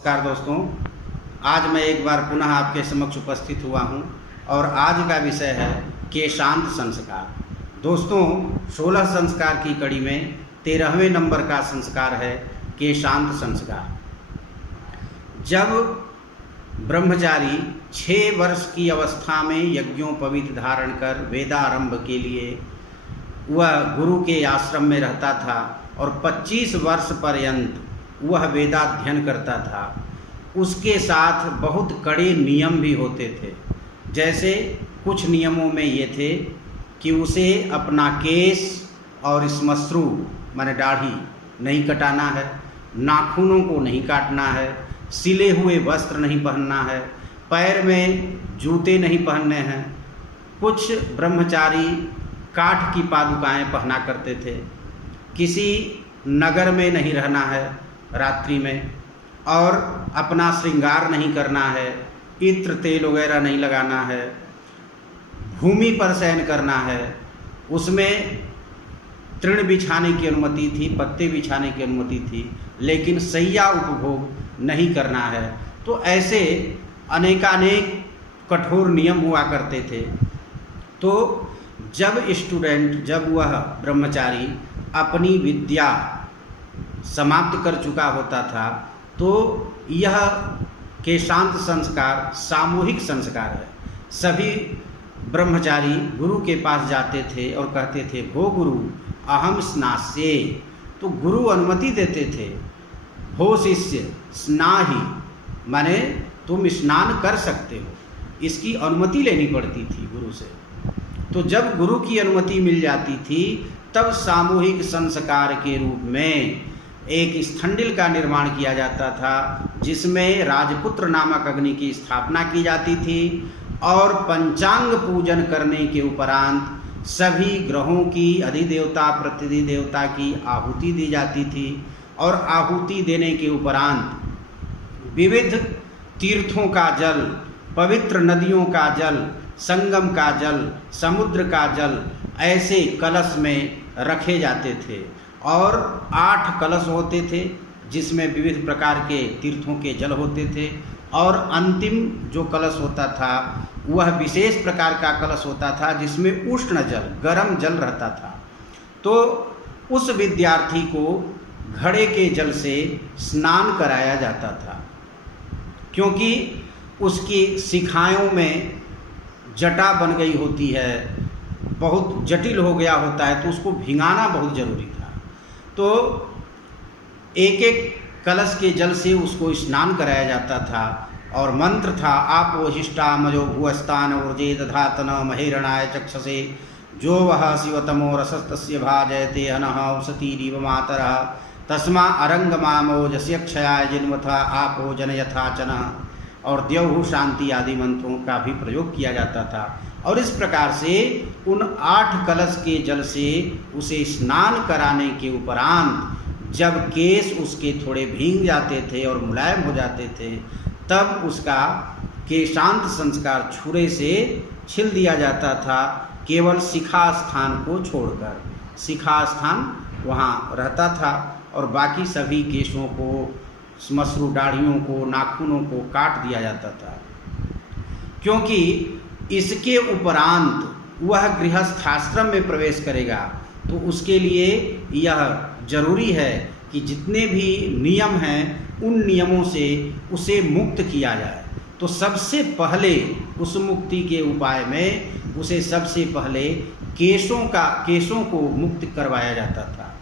नमस्कार दोस्तों, आज मैं एक बार पुनः आपके समक्ष उपस्थित हुआ हूं और आज का विषय है केशांत संस्कार। दोस्तों, 16 संस्कार की कड़ी में 13वें नंबर का संस्कार है केशांत संस्कार। जब ब्रह्मचारी 6 वर्ष की अवस्था में यज्ञोपवीत धारण कर वेदारंभ के लिए वह गुरु के आश्रम में रहता था और 25 वर्ष पर्यंत वह वेदाध्ययन करता था, उसके साथ बहुत कड़े नियम भी होते थे। जैसे कुछ नियमों में ये थे कि उसे अपना केस और श्मश्रु माने दाढ़ी नहीं कटाना है, नाखूनों को नहीं काटना है, सिले हुए वस्त्र नहीं पहनना है, पैर में जूते नहीं पहनने हैं। कुछ ब्रह्मचारी काठ की पादुकाएं पहना करते थे। किसी नगर में नहीं रहना है रात्रि में, और अपना श्रृंगार नहीं करना है, इत्र तेल वगैरह नहीं लगाना है, भूमि पर शयन करना है। उसमें तृण बिछाने की अनुमति थी, पत्ते बिछाने की अनुमति थी, लेकिन शैया उपभोग नहीं करना है। तो ऐसे अनेकानेक कठोर नियम हुआ करते थे। तो जब वह ब्रह्मचारी अपनी विद्या समाप्त कर चुका होता था, तो यह केशांत संस्कार सामूहिक संस्कार है। सभी ब्रह्मचारी गुरु के पास जाते थे और कहते थे, भो गुरु अहम स्नास्ये। तो गुरु अनुमति देते थे। भो शिष्य स्नाहि, माने तुम स्नान कर सकते हो। इसकी अनुमति लेनी पड़ती थी गुरु से। तो जब गुरु की अनुमति मिल जाती थी, तब सामूहिक संस्कार के रूप में एक स्थंडिल का निर्माण किया जाता था, जिसमें राजपुत्र नामक अग्नि की स्थापना की जाती थी और पंचांग पूजन करने के उपरांत सभी ग्रहों की अधिदेवता प्रतिदेवता की आहुति दी जाती थी। और आहुति देने के उपरांत विविध तीर्थों का जल, पवित्र नदियों का जल, संगम का जल, समुद्र का जल ऐसे कलश में रखे जाते थे। और 8 कलश होते थे, जिसमें विविध प्रकार के तीर्थों के जल होते थे। और अंतिम जो कलश होता था, वह विशेष प्रकार का कलश होता था, जिसमें उष्ण जल, गर्म जल रहता था। तो उस विद्यार्थी को घड़े के जल से स्नान कराया जाता था, क्योंकि उसकी शिखाओं में जटा बन गई होती है, बहुत जटिल हो गया होता है, तो उसको भिंगाना बहुत जरूरी था। तो एक एक कलश के जल से उसको स्नान कराया जाता था। और मंत्र था, आपो हिष्टा मजो भुवस्तान ऊर्जे दधातन महेरणाय चक्षसे जो वह शिवतमो रसस्तस्य भाजयते हनः औषधीरिव मातरः तस्मा अरंगमामोजस्य क्षयाय जिन्वथा आपो जनयथाचन। और द्यौः शांति आदि मंत्रों का भी प्रयोग किया जाता था। और इस प्रकार से उन 8 कलश के जल से उसे स्नान कराने के उपरांत जब केश उसके थोड़े भीग जाते थे और मुलायम हो जाते थे, तब उसका केशांत संस्कार छुरे से छिल दिया जाता था, केवल शिखा स्थान को छोड़कर। शिखा स्थान वहाँ रहता था और बाकी सभी केशों को, श्मश्रु दाढ़ियों को, नाखूनों को काट दिया जाता था। क्योंकि इसके उपरांत वह गृहस्थाश्रम में प्रवेश करेगा, तो उसके लिए यह जरूरी है कि जितने भी नियम हैं, उन नियमों से उसे मुक्त किया जाए। तो सबसे पहले उस मुक्ति के उपाय में उसे सबसे पहले केशों को मुक्त करवाया जाता था,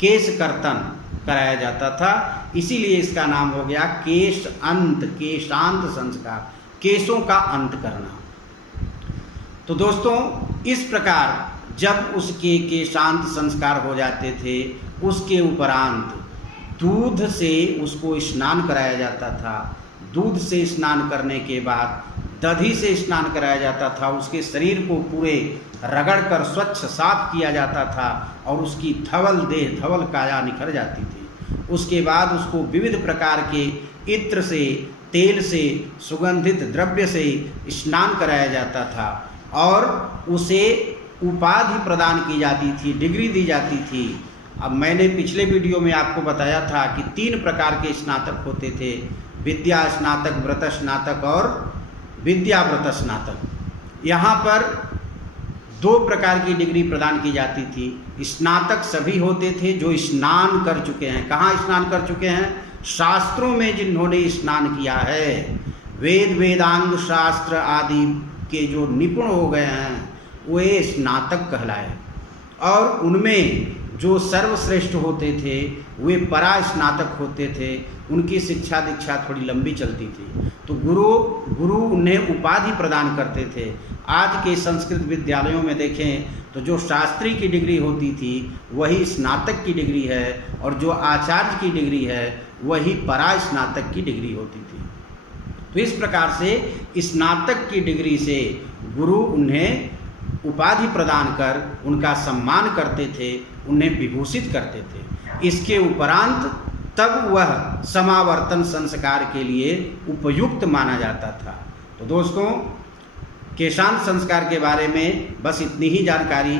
केश कर्तन कराया जाता था। इसीलिए इसका नाम हो गया केशांत संस्कार, केशों का अंत करना। तो दोस्तों, इस प्रकार जब उसके केशांत संस्कार हो जाते थे, उसके उपरांत दूध से उसको स्नान कराया जाता था। दूध से स्नान करने के बाद दधी से स्नान कराया जाता था। उसके शरीर को पूरे रगड़कर स्वच्छ साफ किया जाता था और उसकी धवल काया निखर जाती थी। उसके बाद उसको विविध प्रकार के इत्र से, तेल से, सुगंधित द्रव्य से स्नान कराया जाता था और उसे उपाधि प्रदान की जाती थी, डिग्री दी जाती थी। अब मैंने पिछले वीडियो में आपको बताया था कि 3 प्रकार के स्नातक होते थे, विद्या स्नातक, व्रत स्नातक और विद्याव्रत स्नातक। यहाँ पर 2 प्रकार की डिग्री प्रदान की जाती थी। स्नातक सभी होते थे जो स्नान कर चुके हैं। कहाँ स्नान कर चुके हैं? शास्त्रों में जिन्होंने स्नान किया है, वेद वेदांग शास्त्र आदि के जो निपुण हो गए हैं वे स्नातक कहलाए। और उनमें जो सर्वश्रेष्ठ होते थे वे परा स्नातक होते थे। उनकी शिक्षा दीक्षा थोड़ी लंबी चलती थी, तो गुरु उन्हें उपाधि प्रदान करते थे। आज के संस्कृत विद्यालयों में देखें तो जो शास्त्री की डिग्री होती थी वही स्नातक की डिग्री है, और जो आचार्य की डिग्री है वही परा स्नातक की डिग्री होती थी। तो इस प्रकार से स्नातक की डिग्री से गुरु उन्हें उपाधि प्रदान कर उनका सम्मान करते थे, उन्हें विभूषित करते थे। इसके उपरांत तब वह समावर्तन संस्कार के लिए उपयुक्त माना जाता था। तो दोस्तों, केशांत संस्कार के बारे में बस इतनी ही जानकारी।